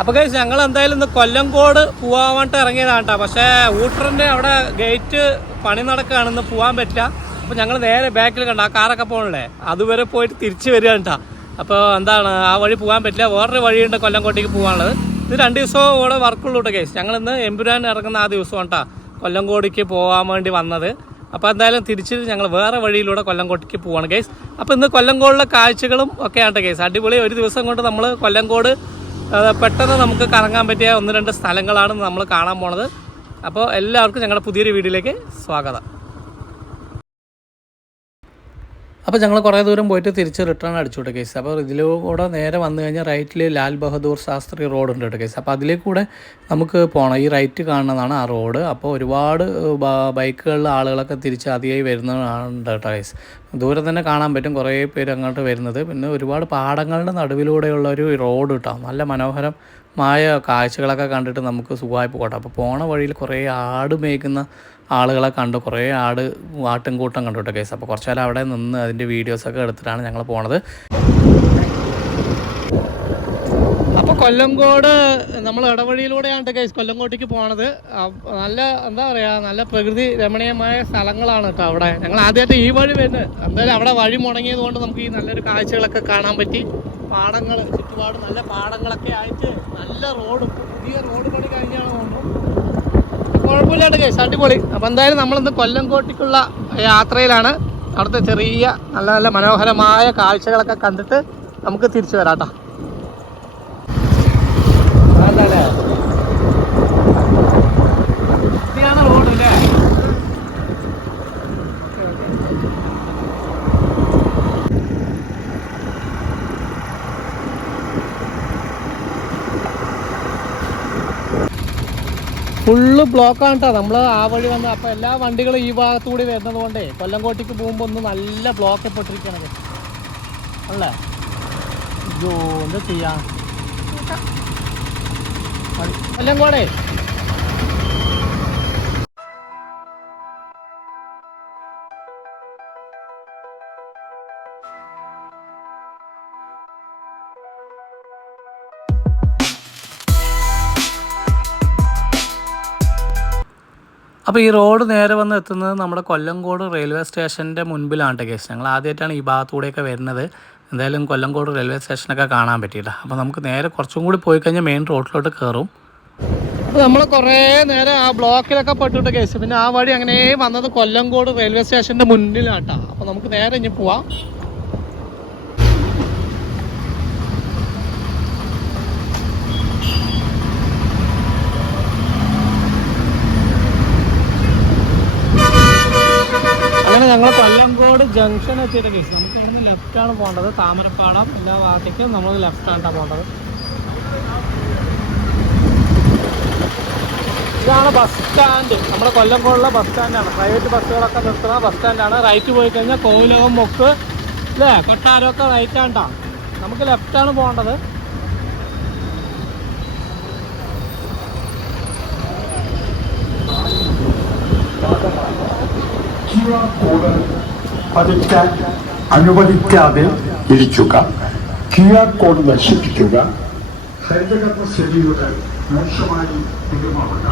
അപ്പോൾ ഗൈസ് ഞങ്ങൾ എന്തായാലും ഇന്ന് കൊല്ലങ്കോട് പോകാൻ വേണ്ടിട്ട് ഇറങ്ങിയതാണ് കേട്ടോ. പക്ഷേ ഊട്ടറിൻ്റെ അവിടെ ഗേറ്റ് പണി നടക്കുകയാണെന്ന് പോകാൻ പറ്റില്ല. അപ്പോൾ ഞങ്ങൾ നേരെ ബാക്കിൽ കണ്ട ആ കാറൊക്കെ പോകണല്ലേ, അതുവരെ പോയിട്ട് തിരിച്ച് വരികയാണ് കേട്ടോ. അപ്പോൾ എന്താണ് ആ വഴി പോകാൻ പറ്റില്ല, വേറൊരു വഴിയുണ്ട് കൊല്ലങ്കോട്ടേക്ക് പോകാനുള്ളത്. ഇത് 2 ദിവസവും ഇവിടെ വർക്കുള്ളൂ കേട്ടോ ഗൈസ്. ഞങ്ങളിന്ന് എമ്പുരാൻ ഇറങ്ങുന്ന ആ ദിവസമാണ് കേട്ടോ കൊല്ലങ്കോടിക്ക് പോകാൻ വേണ്ടി വന്നത്. അപ്പോൾ എന്തായാലും തിരിച്ച് ഞങ്ങൾ വേറെ വഴിയിലൂടെ കൊല്ലങ്കോട്ടേക്ക് പോവാണ് ഗൈസ്. അപ്പോൾ ഇന്ന് കൊല്ലങ്കോടിലെ കാഴ്ചകളും ഒക്കെയാണ് കേട്ടോ ഗൈസ്. അടിപൊളി ഒരു ദിവസം കൊണ്ട് നമ്മൾ കൊല്ലങ്കോട് പെട്ടെന്ന് നമുക്ക് കറങ്ങാൻ പറ്റിയ 1-2 സ്ഥലങ്ങളാണ് നമ്മൾ കാണാൻ പോണത്. അപ്പോൾ എല്ലാവർക്കും ഞങ്ങളുടെ പുതിയൊരു വീഡിയോയിലേക്ക് സ്വാഗതം. അപ്പോൾ ഞങ്ങൾ കുറേ ദൂരം പോയിട്ട് തിരിച്ച് റിട്ടേൺ അടിച്ചുവിട്ടെ കേസ്. അപ്പോൾ ഇതിലൂടെ നേരെ വന്നു കഴിഞ്ഞാൽ റൈറ്റിൽ ലാൽ ബഹദൂർ ശാസ്ത്രി റോഡ് ഉണ്ട് കേട്ടോ കേസ്. അപ്പോൾ അതിലേക്കൂടെ നമുക്ക് പോകണം. ഈ റൈറ്റ് കാണുന്നതാണ് ആ റോഡ്. അപ്പോൾ ഒരുപാട് ബൈക്കുകളിൽ ആളുകളൊക്കെ തിരിച്ച് അതിയായി വരുന്നതാണ് കേട്ടോ കേസ്. ദൂരെ തന്നെ കാണാൻ പറ്റും കുറേ പേര് അങ്ങോട്ട് വരുന്നത്. പിന്നെ ഒരുപാട് പാടങ്ങളുടെ നടുവിലൂടെയുള്ള ഒരു റോഡ് കേട്ടോ. നല്ല മനോഹരമായ കാഴ്ചകളൊക്കെ കണ്ടിട്ട് നമുക്ക് സുഖമായി പോകട്ടെ. അപ്പോൾ പോണ വഴിയിൽ കുറേ ആട് മേയ്ക്കുന്ന ആളുകളെ കണ്ടു, കുറേ ആട്ടും കൂട്ടം കണ്ടു കേട്ടോ കേസ്. അപ്പോൾ കുറച്ച് നേരം അവിടെ നിന്ന് അതിൻ്റെ വീഡിയോസൊക്കെ എടുത്തിട്ടാണ് ഞങ്ങൾ പോണത്. അപ്പോൾ കൊല്ലങ്കോട് നമ്മൾ ഇടവഴിയിലൂടെയാണ് കേസ് കൊല്ലങ്കോട്ടേക്ക് പോണത്. നല്ല എന്താ പറയുക, നല്ല പ്രകൃതി രമണീയമായ സ്ഥലങ്ങളാണ് കേട്ടോ അവിടെ. ഞങ്ങൾ ആദ്യമായിട്ട് ഈ വഴി വരുന്നത്. എന്തായാലും അവിടെ വഴി മുടങ്ങിയത് കൊണ്ട് നമുക്ക് ഈ നല്ലൊരു കാഴ്ചകളൊക്കെ കാണാൻ പറ്റി. പാടങ്ങൾ ചുറ്റുപാട് നല്ല പാടങ്ങളൊക്കെ ആയിട്ട് നല്ല റോഡും പുതിയ റോഡ് പണി കഴിഞ്ഞാണ് തോന്നുന്നു. കുഴപ്പമില്ലാണ്ട് കേസ്, അടിപൊളി. അപ്പോൾ എന്തായാലും നമ്മളിന്ന് കൊല്ലങ്കോട്ടേക്കുള്ള യാത്രയിലാണ്. അവിടുത്തെ ചെറിയ നല്ല നല്ല മനോഹരമായ കാഴ്ചകളൊക്കെ കണ്ടിട്ട് നമുക്ക് തിരിച്ചു വരാം കേട്ടോ. ഇതാണ് റോഡ് അല്ലേ? ഫുള്ള് ബ്ലോക്കാണ് കേട്ടോ. നമ്മൾ ആ വഴി വന്ന് അപ്പോൾ എല്ലാ വണ്ടികളും ഈ ഭാഗത്തുകൂടി വരുന്നത് കൊണ്ടേ കൊല്ലങ്കോട്ടേക്ക് പോകുമ്പോൾ ഒന്ന് നല്ല ബ്ലോക്ക് പെട്ടിരിക്കണത് അല്ലേ. അയ്യോ എന്താ ചെയ്യാ കൊല്ലങ്കോടേ. അപ്പോൾ ഈ റോഡ് നേരെ വന്ന് എത്തുന്നത് നമ്മുടെ കൊല്ലങ്കോട് റെയിൽവേ സ്റ്റേഷൻ്റെ മുൻപിലാണ് കേസ്. ഞങ്ങൾ ആദ്യമായിട്ടാണ് ഈ ഭാഗത്തൂടെയൊക്കെ വരുന്നത്. എന്തായാലും കൊല്ലങ്കോട് റെയിൽവേ സ്റ്റേഷനൊക്കെ കാണാൻ പറ്റിയില്ല. അപ്പോൾ നമുക്ക് നേരെ കുറച്ചും കൂടി പോയി കഴിഞ്ഞാൽ മെയിൻ റോഡിലോട്ട് കയറും. അപ്പോൾ നമ്മൾ കുറേ നേരം ആ ബ്ലോക്കിലൊക്കെ പെട്ടിട്ട് കേസ്. പിന്നെ ആ വഴി അങ്ങനെ വന്നത് കൊല്ലങ്കോട് റെയിൽവേ സ്റ്റേഷൻ്റെ മുന്നിലാട്ടോ. അപ്പോൾ നമുക്ക് നേരെ ഇനി പോവാം. അങ്ങനെ ഞങ്ങൾ കൊല്ലങ്കോട് ജംഗ്ഷൻ എത്തിയിട്ട് കേസ്. നമുക്ക് ഇന്ന് ലെഫ്റ്റാണ് പോകേണ്ടത്. താമരപ്പാടം എല്ലാ ഭാഗത്തേക്കും നമ്മൾ ലെഫ്റ്റാണ് പോകേണ്ടത്. ഇതാണ് ബസ് സ്റ്റാൻഡ്. നമ്മുടെ കൊല്ലങ്കോടുള്ള ബസ് സ്റ്റാൻഡാണ്. പ്രൈവറ്റ് ബസ്സുകളൊക്കെ നിർത്തുന്ന ബസ് സ്റ്റാൻഡാണ്. റൈറ്റ് പോയി കഴിഞ്ഞാൽ കോവിലകം മുക്ക് അല്ലേ, കൊട്ടാരമൊക്കെ റൈറ്റാണ് കേട്ടോ. നമുക്ക് ലെഫ്റ്റാണ് പോകേണ്ടത്. QR കോഡ് പതിക്കാൻ അനുവദിക്കാതെ ഇരിക്കുക. QR കോഡ് നശിപ്പിക്കുക. ഹരിതകർമ്മ സേനയുടെ മോശമായി പെരുമാറുക.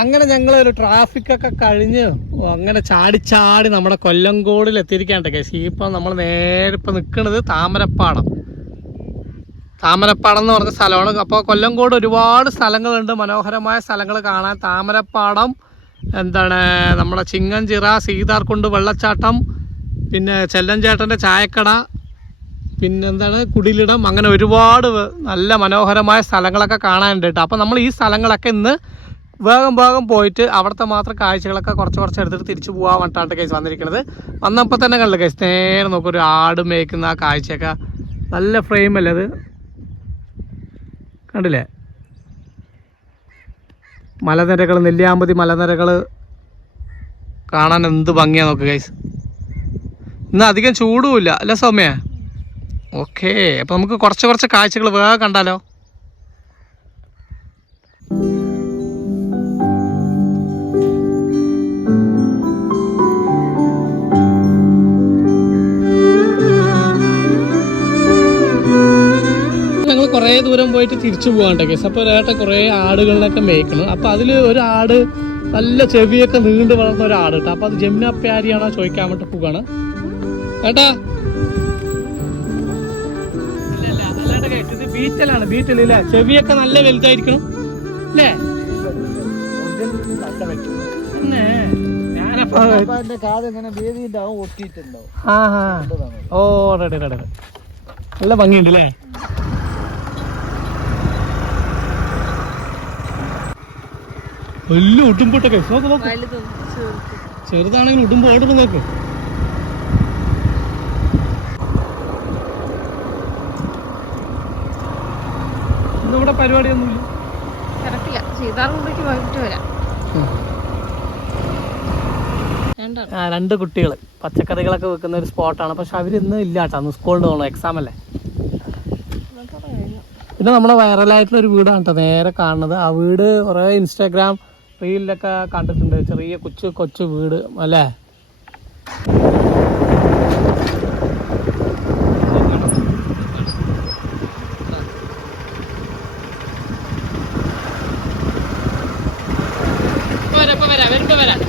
അങ്ങനെ ഞങ്ങളൊരു ട്രാഫിക്കൊക്കെ കഴിഞ്ഞ് അങ്ങനെ ചാടി നമ്മുടെ കൊല്ലങ്കോടിൽ എത്തിയിരിക്കാണ്ട് കേസ്. ഇപ്പം നമ്മൾ നേരെ ഇപ്പം നിൽക്കുന്നത് താമരപ്പാടം എന്ന് പറഞ്ഞ സ്ഥലമാണ്. അപ്പോൾ കൊല്ലങ്കോട് ഒരുപാട് സ്ഥലങ്ങളുണ്ട്, മനോഹരമായ സ്ഥലങ്ങൾ കാണാൻ. താമരപ്പാടം, എന്താണ് നമ്മുടെ ചിങ്ങഞ്ചിറ, സീതാർകുണ്ട് വെള്ളച്ചാട്ടം, പിന്നെ ചെല്ലഞ്ചേട്ടൻ്റെ ചായക്കട, പിന്നെന്താണ് കുടിലിടം, അങ്ങനെ ഒരുപാട് നല്ല മനോഹരമായ സ്ഥലങ്ങളൊക്കെ കാണാനുണ്ട് കേട്ടോ. അപ്പോൾ നമ്മൾ ഈ സ്ഥലങ്ങളൊക്കെ ഇന്ന് വേഗം പോയിട്ട് അവിടുത്തെ മാത്രം കാഴ്ചകളൊക്കെ കുറച്ച് എടുത്തിട്ട് തിരിച്ചു പോകാൻ വേണ്ടിയിട്ടാണ് കേസ് വന്നിരിക്കുന്നത്. വന്നപ്പോൾ തന്നെ കണ്ടില്ല കേസ്, നേരെ നോക്കും ഒരു ആട് മേയ്ക്കുന്ന ആ കാഴ്ചയൊക്കെ നല്ല ഫ്രെയിമല്ലേ അത്, കണ്ടില്ലേ? മലനിരകൾ, നെല്ലിയാമ്പതി മലനിരകൾ കാണാൻ എന്ത് ഭംഗിയാ നോക്ക് ഗൈസ്. ഇന്ന് അധികം ചൂടുമില്ല അല്ല സൗമ്യ? ഓക്കെ, അപ്പോൾ നമുക്ക് കുറച്ച് കാഴ്ചകൾ വേഗം കണ്ടാലോ. ഞങ്ങൾ കുറേ ദൂരം പോയിട്ട് തിരിച്ചു പോകാണ്ട് കേസ്. അപ്പോൾ ഒരേട്ടൻ കുറേ ആടുകളിലൊക്കെ മേയ്ക്കണം. അപ്പോൾ അതിൽ ഒരു ആട് നല്ല ചെവിയൊക്കെ നീണ്ടു വളർന്ന ഒരു ആട് കേട്ടോ. അപ്പോൾ അത് ജമുന പ്യാരിയാണോ ചോദിക്കാൻ വേണ്ടി പോവാണ് ഏട്ടാ. ഇല്ല അല്ലാണ്ട് കേസ്, ഇത് ബീറ്റലാണ്. ബീറ്റൽ ഇല്ലേ, ചെവിയൊക്കെ നല്ല വലുതായിരിക്കണം അല്ലേ? ഞാനപ്പോ ഓ റെഡി നല്ല ഭംഗിയുണ്ട് അല്ലേ? വലിയ ഉടുമ്പോട്ടൊക്കെ നോക്ക്. ചെറുതാണെങ്കിൽ ഉടുമ്പ് ഓടുന്നു നോക്ക്. ഇന്നിവിടെ പരിപാടിയൊന്നുമില്ല. രണ്ട് കുട്ടികൾ പച്ചക്കറികളൊക്കെ വെക്കുന്ന ഒരു സ്പോട്ടാണ്. പക്ഷെ അവരിന്ന് ഇല്ല കേട്ടോ, അന്ന് സ്കൂളിൽ പോകണം, എക്സാം അല്ലേ. പിന്നെ നമ്മുടെ വൈറലായിട്ടുള്ള ഒരു വീടാണ് കേട്ടോ നേരെ കാണുന്നത്. ആ വീട് കുറേ ഇൻസ്റ്റാഗ്രാം റീലിലൊക്കെ കണ്ടിട്ടുണ്ട്. ചെറിയ കൊച്ചു വീട് അല്ലേ? വരാം.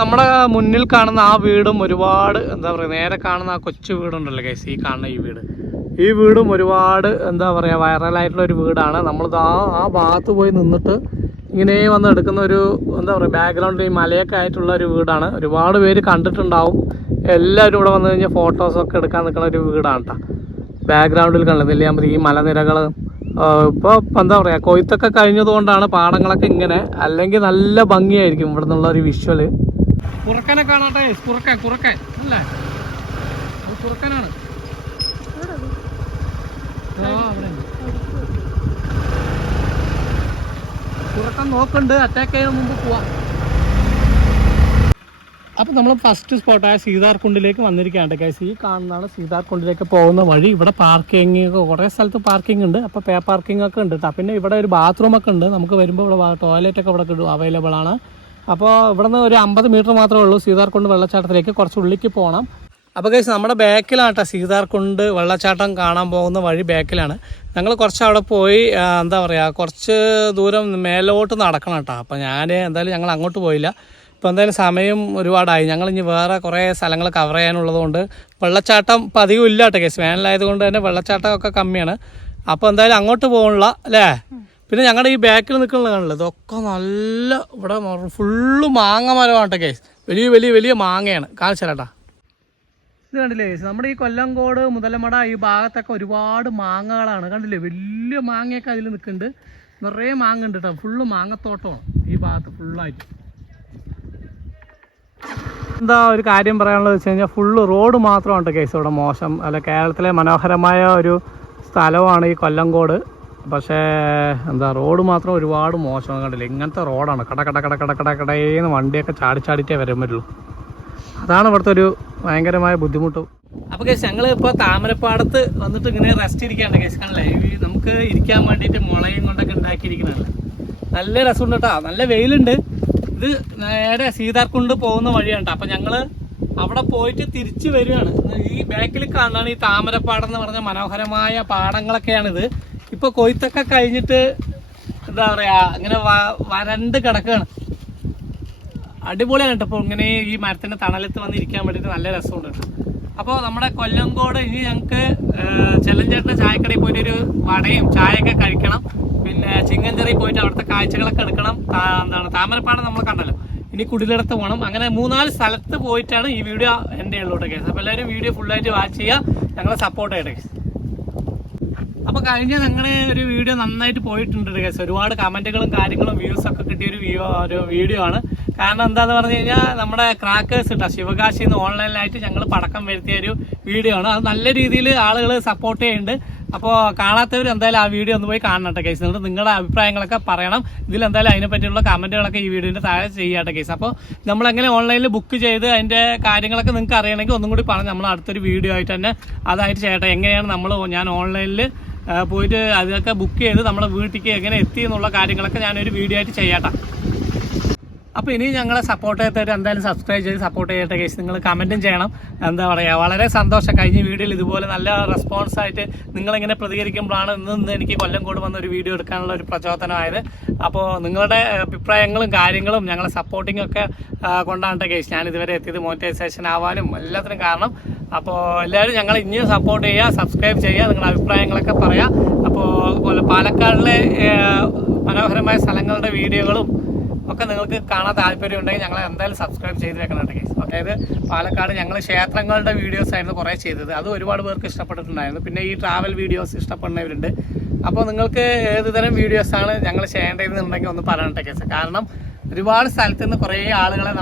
നമ്മുടെ മുന്നിൽ കാണുന്ന ആ വീടും ഒരുപാട് എന്താ പറയുക, നേരെ കാണുന്ന ആ കൊച്ചു വീടുണ്ടല്ലോ ഗൈസ്, ഈ കാണുന്ന ഈ വീടും ഒരുപാട് എന്താ പറയുക വൈറലായിട്ടുള്ള ഒരു വീടാണ്. നമ്മളിത് ആ ഭാഗത്ത് പോയി നിന്നിട്ട് ഇങ്ങനെ വന്ന് എടുക്കുന്ന ഒരു എന്താ പറയുക ബാക്ക്ഗ്രൗണ്ടിൽ ഈ മലയൊക്കെ ആയിട്ടുള്ള ഒരു വീടാണ്. ഒരുപാട് പേര് കണ്ടിട്ടുണ്ടാവും. എല്ലാവരും ഇവിടെ വന്നു കഴിഞ്ഞാൽ ഫോട്ടോസൊക്കെ എടുക്കാൻ നിൽക്കുന്ന ഒരു വീടാണ് കേട്ടോ. ബാക്ക്ഗ്രൗണ്ടിൽ കണ്ടതില്ലേ നമ്മൾ ഈ മലനിരകൾ. ഇപ്പോൾ എന്താ പറയുക കൊയ്ത്തൊക്കെ കഴിഞ്ഞതുകൊണ്ടാണ് പാടങ്ങളൊക്കെ ഇങ്ങനെ, അല്ലെങ്കിൽ നല്ല ഭംഗിയായിരിക്കും ഇവിടെ നിന്നുള്ള ഒരു വിഷ്വല്. കുറുക്കനെ കാണാട്ടെ, കുറുക്കൻ അല്ലേ? കുറുക്കനാണ്. കുറുക്കൻ നോക്കുന്നുണ്ട്, അറ്റാക്ക് ചെയ്യാൻ മുമ്പ് പോവാം. അപ്പോൾ നമ്മൾ ഫസ്റ്റ് സ്പോട്ടായ സീതാർകുണ്ടിലേക്ക് വന്നിരിക്കുകയാണ് ഗൈസ്. ഈ കാണുന്നതാണ് സീതാർകുണ്ടിലേക്ക് പോകുന്ന വഴി. ഇവിടെ പാർക്കിംഗ് കുറേ സ്ഥലത്ത് പാർക്കിംഗ് ഉണ്ട്. അപ്പോൾ പേ പാർക്കിംഗ് ഒക്കെ ഉണ്ട് കേട്ടോ. പിന്നെ ഇവിടെ ഒരു ബാത്റൂമൊക്കെ ഉണ്ട്. നമുക്ക് വരുമ്പോൾ ഇവിടെ ടോയ്ലറ്റൊക്കെ ഇവിടെ അവൈലബിൾ ആണ്. അപ്പോൾ ഇവിടെ നിന്ന് ഒരു 50 മീറ്റർ മാത്രമേ ഉള്ളൂ സീതാർകുണ്ട് വെള്ളച്ചാട്ടത്തിലേക്ക്. കുറച്ച് ഉള്ളിലേക്ക് പോകണം. അപ്പോൾ ഗൈസ് നമ്മുടെ ബാക്കിലാണ് കേട്ടോ സീതാർകുണ്ട് വെള്ളച്ചാട്ടം കാണാൻ പോകുന്ന വഴി ബാക്കിലാണ്. ഞങ്ങൾ കുറച്ച് അവിടെ പോയി എന്താ പറയുക കുറച്ച് ദൂരം മേലോട്ട് നടക്കണം കേട്ടോ. അപ്പോൾ എന്തായാലും ഞങ്ങൾ അങ്ങോട്ട് പോയില്ല. ഇപ്പോൾ എന്തായാലും സമയം ഒരുപാടായി. ഞങ്ങളിനി വേറെ കുറേ സ്ഥലങ്ങൾ കവർ ചെയ്യാനുള്ളതുകൊണ്ട് വെള്ളച്ചാട്ടം ഇപ്പം അധികം ഇല്ല കേട്ടോ കേസ്. വേനലായതുകൊണ്ട് തന്നെ വെള്ളച്ചാട്ടമൊക്കെ കമ്മിയാണ്. അപ്പോൾ എന്തായാലും അങ്ങോട്ട് പോകണില്ല അല്ലേ? പിന്നെ ഞങ്ങളുടെ ഈ ബാക്കിൽ നിൽക്കുന്നത് കാണില്ല, ഇതൊക്കെ നല്ല ഇവിടെ ഫുള്ള് മാങ്ങ മരമാണ് കേട്ടോ കേസ്. വലിയ മാങ്ങയാണ്. കാണിച്ചു തരാട്ടാ. ഇത് കണ്ടില്ലേ കേസ്, നമ്മുടെ ഈ കൊല്ലങ്കോട് മുതലമട ഈ ഭാഗത്തൊക്കെ ഒരുപാട് മാങ്ങകളാണ്. കണ്ടില്ലേ വലിയ മാങ്ങയൊക്കെ അതിൽ നിൽക്കുന്നുണ്ട്. നിറയെ മാങ്ങ ഉണ്ട് കേട്ടോ. ഫുള്ള് മാങ്ങത്തോട്ടമാണ് ഈ ഭാഗത്ത് ഫുള്ളായിട്ട്. എന്താ ഒരു കാര്യം പറയാനുള്ളത് വെച്ച് കഴിഞ്ഞാൽ ഫുള്ള് റോഡ് മാത്രമാണ് കേസ് ഇവിടെ മോശം. അല്ല, കേരളത്തിലെ മനോഹരമായ ഒരു സ്ഥലമാണ് ഈ കൊല്ലങ്കോട്. പക്ഷേ എന്താ റോഡ് മാത്രം ഒരുപാട് മോശമാണ്. കണ്ടില്ല ഇങ്ങനത്തെ റോഡാണ്. കടേന്ന് വണ്ടിയൊക്കെ ചാടിച്ചേ വരാൻ പറ്റുള്ളൂ. അതാണ് ഇവിടുത്തെ ഒരു ഭയങ്കരമായ ബുദ്ധിമുട്ട്. അപ്പോൾ കേസ് ഞങ്ങൾ ഇപ്പോൾ താമരപ്പാടത്ത് വന്നിട്ട് ഇങ്ങനെ റെസ്റ്റ് ഇരിക്കുകയാണ് കേസ്. കണ്ടല്ലേ നമുക്ക് ഇരിക്കാൻ വേണ്ടിയിട്ട് മുളയും കൊണ്ടൊക്കെ ഉണ്ടാക്കിയിരിക്കുന്നതല്ലേ, നല്ല രസമുണ്ട് കേട്ടോ. നല്ല വെയിലുണ്ട്. ഇത് നേരെ സീതാർകുണ്ട് പോകുന്ന വഴിയാണ്. അപ്പം ഞങ്ങൾ അവിടെ പോയിട്ട് തിരിച്ചു വരികയാണ്. ഈ ബാക്കിൽ കാണാണ് ഈ താമരപ്പാടം എന്ന് പറഞ്ഞ മനോഹരമായ പാടങ്ങളൊക്കെയാണിത്. ഇപ്പോൾ കൊയ്ത്തൊക്കെ കഴിഞ്ഞിട്ട് എന്താ പറയുക ഇങ്ങനെ വരണ്ട് കിടക്കുകയാണ്. അടിപൊളിയാണ് കേട്ടോ. അപ്പോൾ ഇങ്ങനെ ഈ മരത്തിൻ്റെ തണലത്ത് വന്നിരിക്കാൻ വേണ്ടിയിട്ട് നല്ല രസമുണ്ട് കേട്ടോ. അപ്പോൾ നമ്മുടെ കൊല്ലങ്കോട് ഇനി ഞങ്ങൾക്ക് ചെല്ലഞ്ചേട്ടൻ്റെ ചായക്കടയിൽ പോയിട്ട് ഒരു വടയും ചായയൊക്കെ കഴിക്കണം. പിന്നെ ചിങ്ങഞ്ചേരി പോയിട്ട് അവിടുത്തെ കാഴ്ചകളൊക്കെ എടുക്കണം. താമരപ്പാടം നമ്മൾ കണ്ടല്ലോ. ഇനി കുടിലെടുത്ത് പോകണം. അങ്ങനെ 3-4 സ്ഥലത്ത് പോയിട്ടാണ് ഈ വീഡിയോ എൻ്റെ ഉള്ളൂട്ടോ കേസ്. അപ്പോൾ എല്ലാവരും വീഡിയോ ഫുള്ളായിട്ട് വാച്ച് ചെയ്യുക, ഞങ്ങളെ സപ്പോർട്ട് ചെയ്യട്ടെ കേസ്. അപ്പോൾ കഴിഞ്ഞ ഞങ്ങളുടെ ഒരു വീഡിയോ നന്നായിട്ട് പോയിട്ടുണ്ട് കേസ്. ഒരുപാട് കമൻറ്റുകളും കാര്യങ്ങളും വ്യൂസൊക്കെ കിട്ടിയൊരു വീഡിയോ ആണ്. കാരണം എന്താണെന്ന് പറഞ്ഞു കഴിഞ്ഞാൽ നമ്മുടെ ക്രാക്കേഴ്സ് കേട്ടോ ശിവകാശിന്ന് ഓൺലൈനിലായിട്ട് ഞങ്ങൾ പടക്കം വരുത്തിയ ഒരു വീഡിയോ ആണ്. അത് നല്ല രീതിയിൽ ആളുകൾ സപ്പോർട്ട് ചെയ്യുന്നുണ്ട്. അപ്പോൾ കാണാത്തവർ എന്തായാലും ആ വീഡിയോ ഒന്ന് പോയി കാണണം കേസ്. എന്നിട്ട് നിങ്ങളുടെ അഭിപ്രായങ്ങളൊക്കെ പറയണം. ഇതിലെന്തായാലും അതിനെ പറ്റിയുള്ള കമന്റുകളൊക്കെ ഈ വീഡിയോന്റെ താഴെ ചെയ്യാട്ടെ കേസ്. അപ്പോൾ നമ്മളെങ്ങനെ ഓൺലൈനിൽ ബുക്ക് ചെയ്ത് അതിന്റെ കാര്യങ്ങളൊക്കെ നിങ്ങൾക്ക് അറിയണമെങ്കിൽ ഒന്നും കൂടി പറഞ്ഞ് നമ്മൾ അടുത്തൊരു വീഡിയോ ആയിട്ട് തന്നെ അതായിട്ട് ചെയ്യട്ടെ. എങ്ങനെയാണ് ഞാൻ ഓൺലൈനിൽ പോയിട്ട് അതൊക്കെ ബുക്ക് ചെയ്ത് നമ്മുടെ വീട്ടിലേക്ക് എങ്ങനെ എത്തി എന്നുള്ള കാര്യങ്ങളൊക്കെ ഞാനൊരു വീഡിയോ ആയിട്ട് ചെയ്യാട്ടെ. അപ്പോൾ ഇനി ഞങ്ങളെ സപ്പോർട്ട് ചെയ്തവർ എന്തായാലും സബ്സ്ക്രൈബ് ചെയ്ത് സപ്പോർട്ട് ചെയ്യട്ടെ കേസ്. നിങ്ങൾ കമൻറ്റും ചെയ്യണം. എന്താ പറയുക, വളരെ സന്തോഷം. കഴിഞ്ഞ വീഡിയോയിൽ ഇതുപോലെ നല്ല റെസ്പോൺസായിട്ട് നിങ്ങളിങ്ങനെ പ്രതികരിക്കുമ്പോഴാണ് ഇന്ന് എനിക്ക് കൊല്ലംകോട് വന്ന ഒരു വീഡിയോ എടുക്കാനുള്ള ഒരു പ്രചോദനമായത്. അപ്പോൾ നിങ്ങളുടെ അഭിപ്രായങ്ങളും കാര്യങ്ങളും ഞങ്ങളെ സപ്പോർട്ടിങ്ങും ഒക്കെ കൊണ്ടാണ് കേസ് ഞാൻ ഇതുവരെ എത്തിയത് മോണിറ്റൈസേഷൻ ആവാനും എല്ലാത്തിനും കാരണം. അപ്പോൾ എല്ലാവരും ഞങ്ങൾ ഇനിയും സപ്പോർട്ട് ചെയ്യുക, സബ്സ്ക്രൈബ് ചെയ്യുക, നിങ്ങളുടെ അഭിപ്രായങ്ങളൊക്കെ പറയാം. അപ്പോൾ പാലക്കാടിലെ മനോഹരമായ സ്ഥലങ്ങളുടെ വീഡിയോകളും ഒക്കെ നിങ്ങൾക്ക് കാണാൻ താല്പര്യം ഉണ്ടെങ്കിൽ ഞങ്ങൾ എന്തായാലും സബ്സ്ക്രൈബ് ചെയ്ത് വെക്കണം കേസ്. അതായത് പാലക്കാട് ഞങ്ങൾ ക്ഷേത്രങ്ങളുടെ വീഡിയോസ് ആയിരുന്നു കുറേ ചെയ്തത്. അത് ഒരുപാട് പേർക്ക് ഇഷ്ടപ്പെട്ടിട്ടുണ്ടായിരുന്നു. പിന്നെ ഈ ട്രാവൽ വീഡിയോസ് ഇഷ്ടപ്പെടുന്നവരുണ്ട്. അപ്പോൾ നിങ്ങൾക്ക് ഏത് തരം വീഡിയോസാണ് ഞങ്ങൾ ചെയ്യേണ്ടതെന്നുണ്ടെങ്കിൽ ഒന്ന് പറയട്ടെ കേസ്. കാരണം ഒരുപാട് സ്ഥലത്ത് നിന്ന് കുറേ ആളുകളെ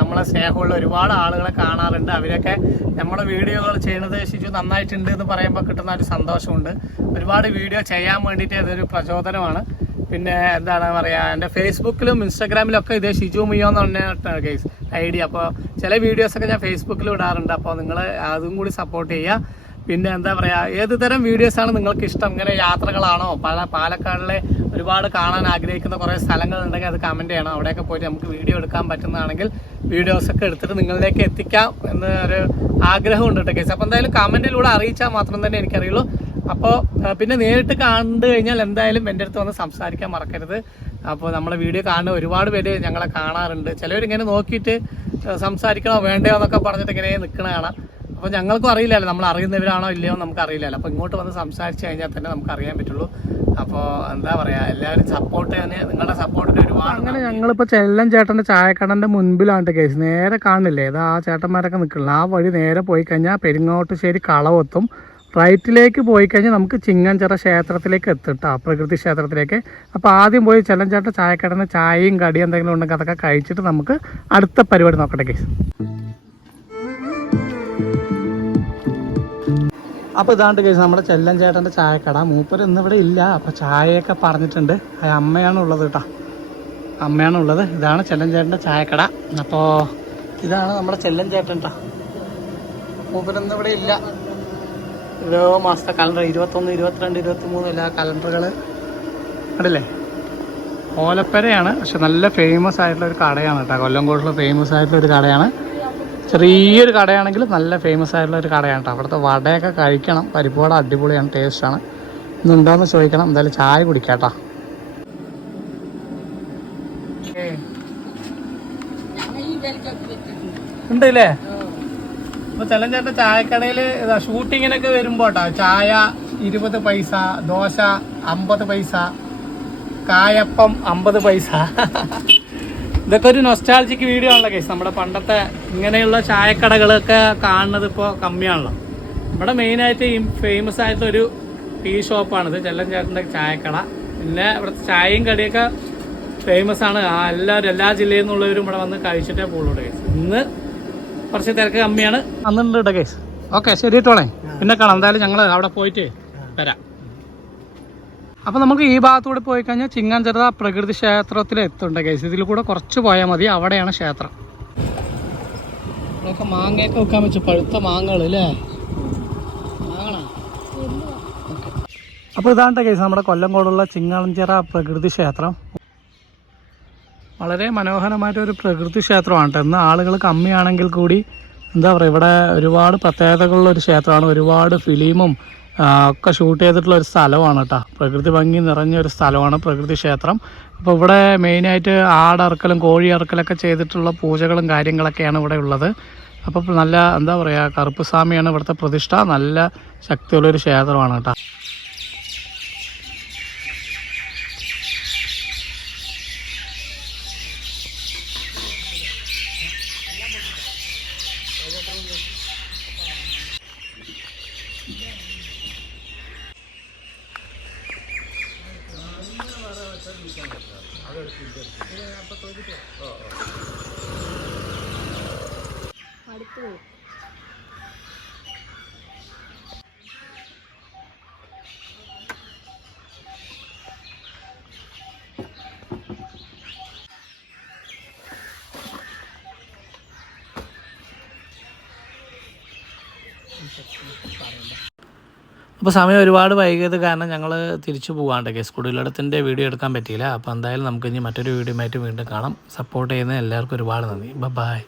നമ്മളെ സ്നേഹമുള്ള ഒരുപാട് ആളുകളെ കാണാറുണ്ട്. അവരൊക്കെ നമ്മുടെ വീഡിയോകൾ ചെയ്യുന്നത് ശിശു നന്നായിട്ടുണ്ട് എന്ന് പറയുമ്പോൾ കിട്ടുന്ന ഒരു സന്തോഷമുണ്ട്. ഒരുപാട് വീഡിയോ ചെയ്യാൻ വേണ്ടിയിട്ട് അതൊരു പ്രചോദനമാണ്. പിന്നെ എന്താണ് പറയുക, എൻ്റെ ഫേസ്ബുക്കിലും ഇൻസ്റ്റാഗ്രാമിലും ഒക്കെ ഇതേ ഷിജു മിയോ എന്ന് പറഞ്ഞിട്ടാണ് കേസ് ഐഡി. അപ്പോൾ ചില വീഡിയോസൊക്കെ ഞാൻ ഫേസ്ബുക്കിൽ ഇടാറുണ്ട്. അപ്പോൾ നിങ്ങൾ അതും കൂടി സപ്പോർട്ട് ചെയ്യുക. പിന്നെ എന്താ പറയുക, ഏത് തരം വീഡിയോസാണ് നിങ്ങൾക്ക് ഇഷ്ടം? ഇങ്ങനെ യാത്രകളാണോ? പാലക്കാടിലെ ഒരുപാട് കാണാൻ ആഗ്രഹിക്കുന്ന കുറേ സ്ഥലങ്ങളുണ്ടെങ്കിൽ അത് കമൻറ്റ് ചെയ്യണം. അവിടെയൊക്കെ പോയിട്ട് നമുക്ക് വീഡിയോ എടുക്കാൻ പറ്റുന്നതാണെങ്കിൽ വീഡിയോസൊക്കെ എടുത്തിട്ട് നിങ്ങളിലേക്ക് എത്തിക്കാം എന്നൊരു ആഗ്രഹമുണ്ട് കേട്ടോ കേസ്. അപ്പോൾ എന്തായാലും കമൻറ്റിലൂടെ അറിയിച്ചാൽ മാത്രം തന്നെ എനിക്കറിയുള്ളൂ. അപ്പോൾ പിന്നെ നേരിട്ട് കണ്ടു കഴിഞ്ഞാൽ എന്തായാലും എൻ്റെ അടുത്ത് വന്ന് സംസാരിക്കാൻ മറക്കരുത്. അപ്പോൾ നമ്മളെ വീഡിയോ കാണുന്ന ഒരുപാട് പേര് ഞങ്ങളെ കാണാറുണ്ട്. ചിലവരിങ്ങനെ നോക്കിയിട്ട് സംസാരിക്കണോ വേണ്ടയോ എന്നൊക്കെ പറഞ്ഞിട്ട് ഇങ്ങനെ നിൽക്കണ കാണാം. അപ്പോൾ ഞങ്ങൾക്കും അറിയില്ലല്ലോ നമ്മൾ അറിയുന്നവരാണോ ഇല്ലയോ നമുക്ക് അറിയില്ലല്ലോ. അപ്പോൾ ഇങ്ങോട്ട് വന്ന് സംസാരിച്ച് കഴിഞ്ഞാൽ തന്നെ നമുക്ക് അറിയാൻ പറ്റുള്ളൂ. അപ്പോൾ എന്താ പറയുക, എല്ലാവരും സപ്പോർട്ട് തന്നെ, നിങ്ങളുടെ സപ്പോർട്ടിന് ഒരുപാട്. അങ്ങനെ ഞങ്ങളിപ്പോൾ ചെല്ലൻ ചേട്ടൻ്റെ ചായക്കടൻ്റെ മുൻപിലാണ് കേസ്. നേരെ കാണില്ലേ, ആ ചേട്ടന്മാരൊക്കെ നിൽക്കില്ല. ആ വഴി നേരെ പോയി കഴിഞ്ഞാൽ പെരിങ്ങോട്ടുശ്ശേരി കളവെത്തും. റൈറ്റിലേക്ക് പോയി കഴിഞ്ഞാൽ നമുക്ക് ചിങ്ങഞ്ചിറ ക്ഷേത്രത്തിലേക്ക് എത്തിട്ടാ, പ്രകൃതി ക്ഷേത്രത്തിലേക്ക്. അപ്പോൾ ആദ്യം പോയി ചെല്ലഞ്ചേട്ട ചായക്കടന്ന് ചായയും കടിയും എന്തെങ്കിലും ഉണ്ടെങ്കിൽ അതൊക്കെ കഴിച്ചിട്ട് നമുക്ക് അടുത്ത പരിപാടി നോക്കട്ടെ കേസ്. അപ്പോൾ ഇതാണ്ട് കേസ് നമ്മുടെ ചെല്ലഞ്ചേട്ടൻ്റെ ചായക്കട. മൂപ്പര് ഇന്നിവിടെ ഇല്ല. അപ്പോൾ ചായയൊക്കെ പറഞ്ഞിട്ടുണ്ട്. അമ്മയാണുള്ളത് കേട്ടോ, അമ്മയാണുള്ളത്. ഇതാണ് ചെല്ലഞ്ചേട്ടൻ്റെ ചായക്കട. അപ്പോൾ ഇതാണ് നമ്മുടെ ചെല്ലഞ്ചേട്ടൻ കേട്ടോ. മൂപ്പര് ഇന്നിവിടെ ഇല്ല. ഓരോ മാസത്തെ കലണ്ടർ 21, 22, 23 എല്ലാ കലണ്ടറുകൾ കണ്ടില്ലേ. ഓലപ്പരയാണ്, പക്ഷെ നല്ല ഫേമസ് ആയിട്ടുള്ള ഒരു കടയാണ് കേട്ടോ. കൊല്ലംകോട്ടിൽ ഫേമസ് ആയിട്ടുള്ള ഒരു കടയാണ്. ചെറിയൊരു കടയാണെങ്കിലും നല്ല ഫേമസ് ആയിട്ടുള്ള ഒരു കടയാണ് കേട്ടോ. അവിടുത്തെ വടയൊക്കെ കഴിക്കണം. പരിപ്പുവട അടിപൊളിയാണ്, ടേസ്റ്റാണ്. ഇന്നുണ്ടോയെന്ന് ചോദിക്കണം. എന്തായാലും ചായ കുടിക്കാം കേട്ടോ. ഉണ്ടല്ലേ. അപ്പോൾ ചെല്ലഞ്ചേട്ട ചായക്കടയിൽ ഷൂട്ടിങ്ങിനൊക്കെ വരുമ്പോൾ കേട്ടോ ചായ 20 പൈസ, ദോശ 50 പൈസ, കായപ്പം 50 പൈസ. ഇതൊക്കെ ഒരു നൊസ്റ്റാൾജിക് വീഡിയോ ആണല്ലോ കേസ്. നമ്മുടെ പണ്ടത്തെ ഇങ്ങനെയുള്ള ചായക്കടകളൊക്കെ കാണുന്നത് ഇപ്പോൾ കമ്മിയാണല്ലോ. ഇവിടെ മെയിനായിട്ട് ഈ ഫേമസ് ആയിട്ടൊരു ടീ ഷോപ്പാണിത്, ചെല്ലഞ്ചേട്ടൻ്റെ ചായക്കട. പിന്നെ ഇവിടുത്തെ ചായയും കടിയൊക്കെ ഫേമസ് ആണ്. എല്ലാ ജില്ലയിൽ നിന്നുള്ളവരും ഇവിടെ വന്ന് കഴിച്ചിട്ടേ പോകുള്ളൂ കേസ്. ഇന്ന് കുറച്ച് തിരക്ക് കമ്മിയാണ്. അന്നുണ്ട് കേട്ടോ കേസ്. ഓക്കെ, ശരി കേട്ടോളേ, പിന്നെ കാണാം. എന്തായാലും ഞങ്ങൾ അവിടെ പോയിട്ട് വരാം. അപ്പോൾ നമുക്ക് ഈ ഭാഗത്തൂടെ പോയി കഴിഞ്ഞാൽ ചിങ്ങഞ്ചിറ പ്രകൃതി ക്ഷേത്രത്തിൽ എത്തുന്നുണ്ട് കേസ്. ഇതിൽ കൂടെ കുറച്ച് പോയാൽ മതി, അവിടെയാണ് ക്ഷേത്രം. ഇവിടെയൊക്കെ മാങ്ങയൊക്കെ വെക്കാൻ വെച്ചു, പഴുത്ത മാങ്ങകൾ അല്ലേ. മാങ്ങണ. അപ്പോൾ ഇതാണ് കേസ് നമ്മുടെ കൊല്ലംകോടുള്ള ചിങ്ങഞ്ചിറ പ്രകൃതി ക്ഷേത്രം. വളരെ മനോഹരമായിട്ടൊരു പ്രകൃതി ക്ഷേത്രമാണ് കേട്ടോ. ഇന്ന് ആളുകൾ കമ്മിയാണെങ്കിൽ കൂടി എന്താ പറയുക, ഇവിടെ ഒരുപാട് പ്രത്യേകതകളുള്ള ഒരു ക്ഷേത്രമാണ്. ഒരുപാട് ഫിലിമും ഒക്കെ ഷൂട്ട് ചെയ്തിട്ടുള്ള ഒരു സ്ഥലമാണ് കേട്ടോ. പ്രകൃതി ഭംഗി നിറഞ്ഞൊരു സ്ഥലമാണ് പ്രകൃതി ക്ഷേത്രം. അപ്പോൾ ഇവിടെ മെയിനായിട്ട് ആടറക്കലും കോഴി അറക്കലൊക്കെ ചെയ്തിട്ടുള്ള പൂജകളും കാര്യങ്ങളൊക്കെയാണ് ഇവിടെ ഉള്ളത്. അപ്പോൾ നല്ല എന്താ പറയുക, കറുപ്പ് സ്വാമിയാണ് ഇവിടുത്തെ പ്രതിഷ്ഠ. നല്ല ശക്തിയുള്ളൊരു ക്ഷേത്രമാണ് കേട്ടോ. അപ്പോൾ സമയം ഒരുപാട് വൈകിയത് കാരണം ഞങ്ങൾ തിരിച്ചു പോകാണ്ട് കേസ് കുടിലടത്തിൻ്റെ വീഡിയോ എടുക്കാൻ പറ്റിയില്ല. അപ്പോൾ എന്തായാലും നമുക്ക് ഇനി മറ്റൊരു വീഡിയോ ആയിട്ട് വീണ്ടും കാണാം. സപ്പോർട്ട് ചെയ്യുന്ന എല്ലാവർക്കും ഒരുപാട് നന്ദി. ബൈ.